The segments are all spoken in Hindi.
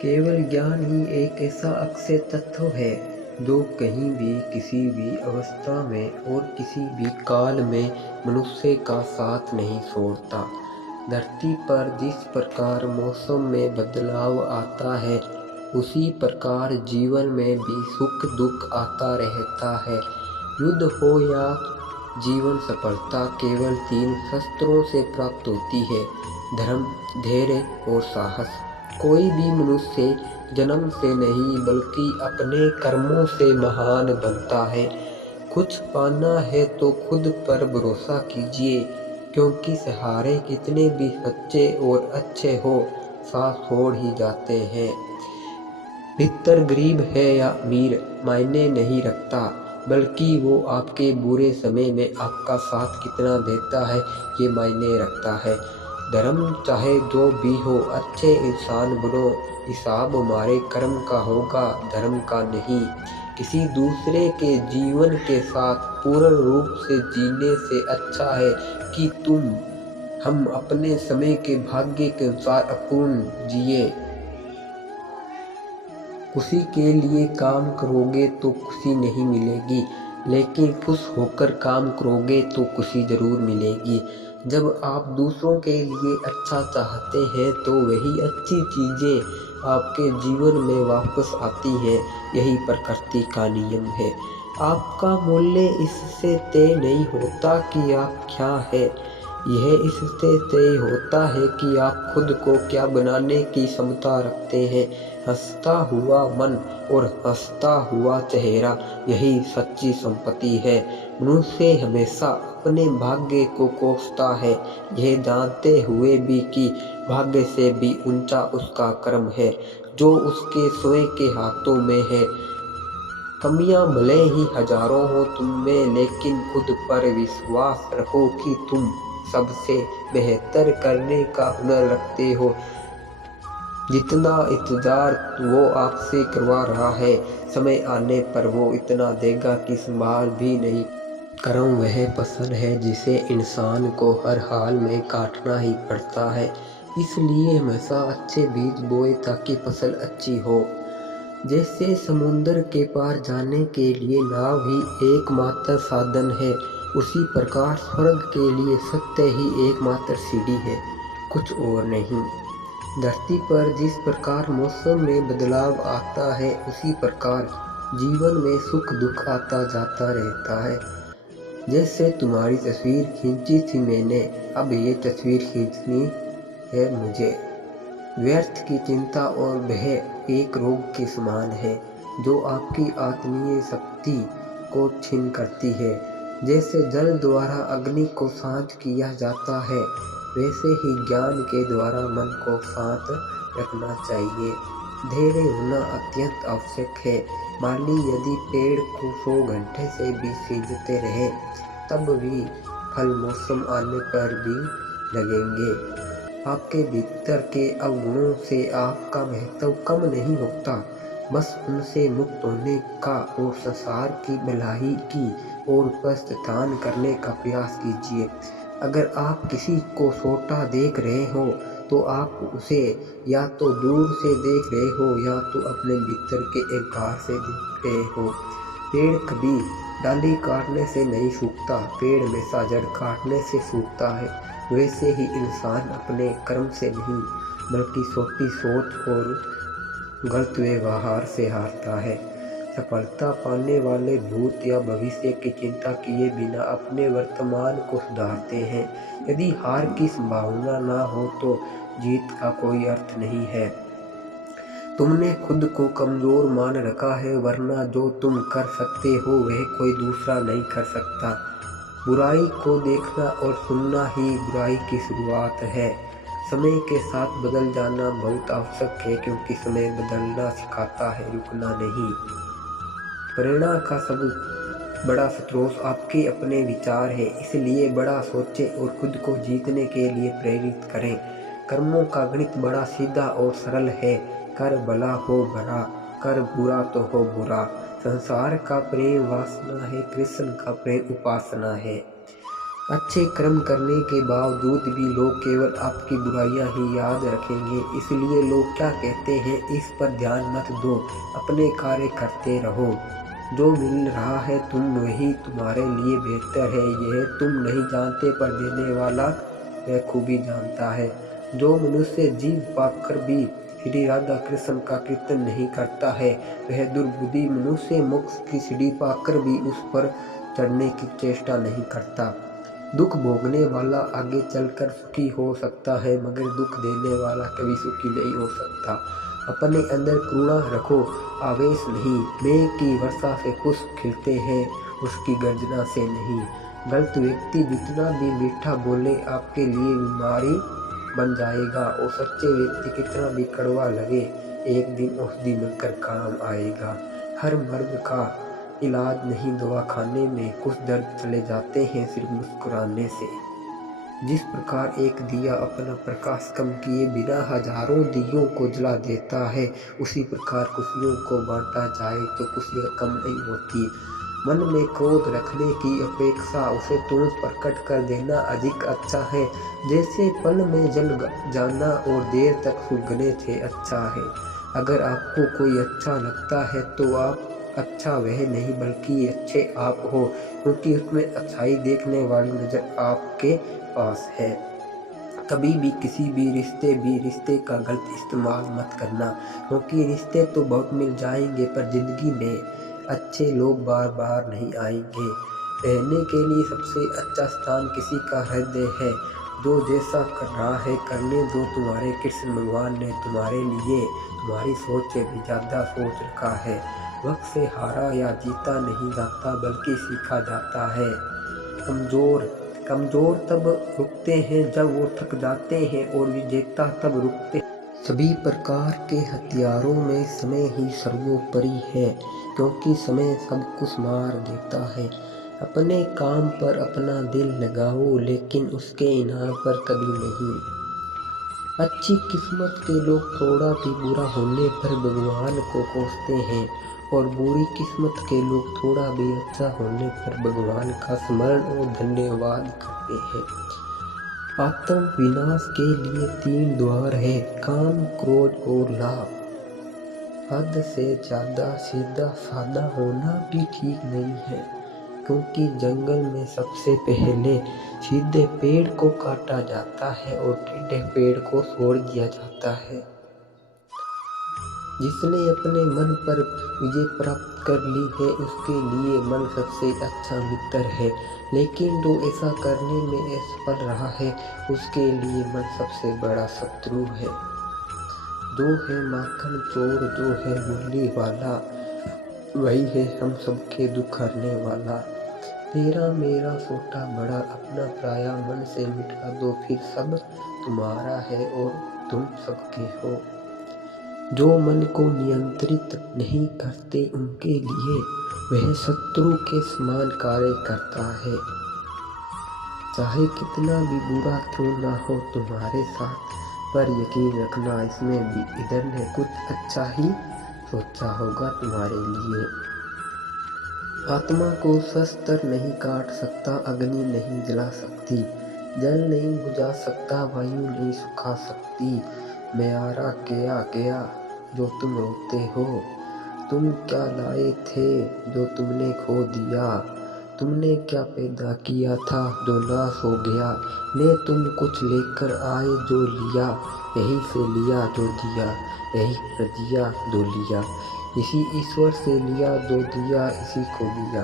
केवल ज्ञान ही एक ऐसा अक्षय तत्व है जो कहीं भी किसी भी अवस्था में और किसी भी काल में मनुष्य का साथ नहीं छोड़ता। धरती पर जिस प्रकार मौसम में बदलाव आता है, उसी प्रकार जीवन में भी सुख दुख आता रहता है। युद्ध हो या जीवन सफलता केवल 3 शस्त्रों से प्राप्त होती है: धर्म, धैर्य और साहस। कोई भी मनुष्य जन्म से नहीं बल्कि अपने कर्मों से महान बनता है। कुछ पाना है तो खुद पर भरोसा कीजिए, क्योंकि सहारे कितने भी सच्चे और अच्छे हो, साथ छोड़ ही जाते हैं। भीतर गरीब है या अमीर मायने नहीं रखता, बल्कि वो आपके बुरे समय में आपका साथ कितना देता है ये मायने रखता है। धर्म चाहे जो भी हो, अच्छे इंसान बनो। हिसाब हमारे कर्म का होगा, धर्म का नहीं। किसी दूसरे के जीवन के साथ पूर्ण रूप से जीने से अच्छा है कि हम अपने समय के भाग्य के अनुसार अपूर्ण जिए। खुशी के लिए काम करोगे तो खुशी नहीं मिलेगी, लेकिन खुश होकर काम करोगे तो खुशी जरूर मिलेगी। जब आप दूसरों के लिए अच्छा चाहते हैं तो वही अच्छी चीज़ें आपके जीवन में वापस आती हैं। यही प्रकृति का नियम है। आपका मूल्य इससे तय नहीं होता कि आप क्या है, यह इससे तय होता है कि आप खुद को क्या बनाने की क्षमता रखते हैं। हंसता हुआ मन और हंसता हुआ चेहरा, यही सच्ची संपत्ति है। मनुष्य हमेशा अपने भाग्य को कोसता है, यह जानते हुए भी कि भाग्य से भी ऊंचा उसका कर्म है जो उसके स्वयं के हाथों में है। कमियां भले ही हजारों हो तुम में, लेकिन खुद पर विश्वास रखो कि तुम सबसे बेहतर करने का हुनर रखते हो। जितना इंतजार वो आपसे करवा रहा है, समय आने पर वो इतना देगा कि संभाल भी नहीं। कर्म वह फसल है जिसे इंसान को हर हाल में काटना ही पड़ता है। इसलिए हमेशा अच्छे बीज बोए ताकि फसल अच्छी हो। जैसे समुद्र के पार जाने के लिए नाव ही एकमात्र साधन है, उसी प्रकार स्वर्ग के लिए सत्य ही एकमात्र सीढ़ी है, कुछ और नहीं। धरती पर जिस प्रकार मौसम में बदलाव आता है, उसी प्रकार जीवन में सुख दुख आता जाता रहता है। जैसे तुम्हारी तस्वीर खींची थी मैंने, अब ये तस्वीर खींचनी है मुझे। व्यर्थ की चिंता और भय एक रोग के समान है जो आपकी आत्मीय शक्ति को छीन करती है। जैसे जल द्वारा अग्नि को शांत किया जाता है, वैसे ही ज्ञान के द्वारा मन को शांत रखना चाहिए। धैर्य होना अत्यंत आवश्यक है। माली यदि पेड़ को 100 घंटे से भी सींचते रहे, तब भी फल मौसम आने पर भी लगेंगे। आपके भीतर के अवगुणों से आपका महत्व कम नहीं होता, बस उनसे मुक्त होने का और संसार की भलाई की ओर प्रस्थान करने का प्रयास कीजिए। अगर आप किसी को छोटा देख रहे हो तो आप उसे या तो दूर से देख रहे हो या तो अपने भीतर के अहंकार से देख रहे हो। पेड़ कभी डाली काटने से नहीं सूखता, पेड़ हमेशा जड़ काटने से सूखता है। वैसे ही इंसान अपने कर्म से नहीं बल्कि छोटी सोच और गलत व्यवहार से हारता है। सफलता पाने वाले भूत या भविष्य की चिंता किए बिना अपने वर्तमान को सुधारते हैं। यदि हार की संभावना ना हो तो जीत का कोई अर्थ नहीं है। तुमने खुद को कमजोर मान रखा है, वरना जो तुम कर सकते हो वह कोई दूसरा नहीं कर सकता। बुराई को देखना और सुनना ही बुराई की शुरुआत है। समय के साथ बदल जाना बहुत आवश्यक है, क्योंकि समय बदलना सिखाता है, रुकना नहीं। प्रेरणा का सब बड़ा स्रोत आपके अपने विचार है, इसलिए बड़ा सोचें और खुद को जीतने के लिए प्रेरित करें। कर्मों का गणित बड़ा सीधा और सरल है। कर भला हो भला, कर बुरा तो हो बुरा। संसार का प्रेम वासना है, कृष्ण का प्रेम उपासना है। अच्छे कर्म करने के बावजूद भी लोग केवल आपकी बुराइयां ही याद रखेंगे। इसलिए लोग क्या कहते हैं इस पर ध्यान मत दो, अपने कार्य करते रहो। जो मिल रहा है तुम वही तुम्हारे लिए बेहतर है, यह तुम नहीं जानते पर देने वाला वह खूबी जानता है। जो मनुष्य जीव पाकर भी श्री राधा कृष्ण का कीर्तन नहीं करता है, वह दुर्बुद्धि मनुष्य मोक्ष की सीढ़ी पाकर भी उस पर चढ़ने की चेष्टा नहीं करता। दुख भोगने वाला आगे चलकर सुखी हो सकता है, मगर दुख देने वाला कभी सुखी नहीं हो सकता। अपने अंदर करुणा रखो, आवेश नहीं। मेघ की वर्षा से पुष्प खिलते हैं, उसकी गर्जना से नहीं। गलत व्यक्ति जितना भी मीठा बोले आपके लिए बीमारी बन जाएगा, और सच्चे व्यक्ति कितना भी कड़वा लगे एक दिन औषधि बनकर काम आएगा। हर मर्द का इलाज नहीं दवाखाने में, कुछ दर्द चले जाते हैं सिर्फ मुस्कुराने से। जिस प्रकार एक दिया अपना प्रकाश कम किए बिना हजारों दियों को जला देता है, उसी प्रकार खुशियों को बांटा जाए तो खुशियाँ कम नहीं होती। मन में क्रोध रखने की अपेक्षा उसे तुरंत प्रकट कर देना अधिक अच्छा है। जैसे पल में जल जाना और देर तक सुलगने से अच्छा है। अगर आपको कोई अच्छा लगता है तो आप अच्छा वह नहीं बल्कि अच्छे आप हो, क्योंकि उसमें अच्छाई देखने वाली नज़र आपके पास है। कभी भी किसी भी रिश्ते का गलत इस्तेमाल मत करना, क्योंकि रिश्ते तो बहुत मिल जाएंगे पर ज़िंदगी में अच्छे लोग बार बार नहीं आएंगे। रहने के लिए सबसे अच्छा स्थान किसी का हृदय है। जो जैसा कर रहा है करने दो, तुम्हारे कृष्ण भगवान ने तुम्हारे लिए तुम्हारी सोच से भी ज़्यादा सोच रखा है। वक्त से हारा या जीता नहीं जाता बल्कि सीखा जाता है। कमज़ोर तब रुकते हैं जब वो थक जाते हैं, और विजेता तब रुकते हैं। सभी प्रकार के हथियारों में समय ही सर्वोपरि है, क्योंकि समय सब कुछ मार देता है। अपने काम पर अपना दिल लगाओ, लेकिन उसके इनाम पर कभी नहीं। अच्छी किस्मत के लोग थोड़ा भी बुरा होने पर भगवान को कोसते हैं, और बुरी किस्मत के लोग थोड़ा भी अच्छा होने पर भगवान का स्मरण और धन्यवाद करते हैं। आत्म विनाश के लिए 3 द्वार है, काम, क्रोध और लाभ। हद से ज़्यादा सीधा साधा होना भी ठीक नहीं है, क्योंकि जंगल में सबसे पहले सीधे पेड़ को काटा जाता है और टेढ़े पेड़ को छोड़ दिया जाता है। जिसने अपने मन पर विजय प्राप्त कर ली है, उसके लिए मन सबसे अच्छा मित्र है, लेकिन जो ऐसा करने में असफल रहा है, उसके लिए मन सबसे बड़ा शत्रु है। जो है माखन चोर, जो है मुरली वाला, वही है हम सबके दुख हरने वाला। तेरा मेरा छोटा बड़ा अपना पराया मन से मिटा दो, फिर सब तुम्हारा है और तुम सबके हो। जो मन को नियंत्रित नहीं करते, उनके लिए वह शत्रु के समान कार्य करता है। चाहे कितना भी बुरा क्यों ना हो तुम्हारे साथ, पर यकीन रखना इसमें भी इधर ने कुछ अच्छा ही सोचा होगा तुम्हारे लिए। आत्मा को शस्त्र नहीं काट सकता, अग्नि नहीं जला सकती, जल नहीं बुझा सकता, वायु नहीं सुखा सकती। म्यारा क्या गया जो तुम रोते हो, तुम क्या लाए थे जो तुमने खो दिया, तुमने क्या पैदा किया था जो नाश हो गया। ले तुम कुछ लेकर आए जो लिया, यही से लिया जो दिया, यही पर दिया जो लिया, इसी ईश्वर से लिया जो दिया, इसी को दिया।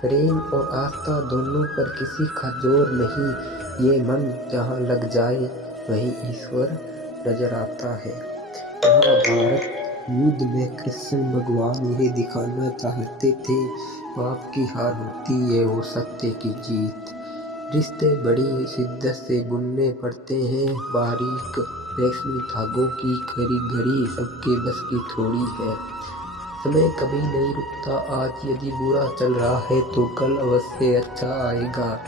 प्रेम और आस्था दोनों पर किसी का जोर नहीं, ये मन जहाँ लग जाए वहीं ईश्वर नजर आता है। महाभारत युद्ध में कृष्ण भगवान यही दिखाना चाहते थे, पाप की हार होती है और सत्य की जीत। रिश्ते बड़ी शिद्दत से बुनने पड़ते हैं, बारीक रेशमी धागों की कारीगरी सबके बस की थोड़ी है। समय कभी नहीं रुकता, आज यदि बुरा चल रहा है तो कल अवश्य अच्छा आएगा।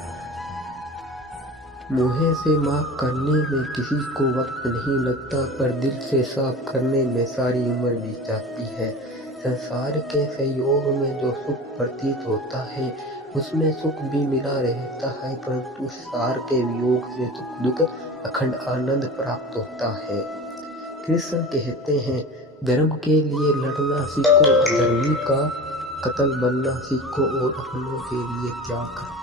मुँह से माफ़ करने में किसी को वक्त नहीं लगता, पर दिल से साफ करने में सारी उम्र बीत जाती है। संसार के सहयोग में जो सुख प्रतीत होता है, उसमें सुख भी मिला रहता है, परंतु सार के वियोग से सुख दुख अखंड आनंद प्राप्त होता है। कृष्ण कहते हैं, धर्म के लिए लड़ना सीखो, अधर्मी का कत्ल बनना सीखो और अपनों के लिए त्याग करो।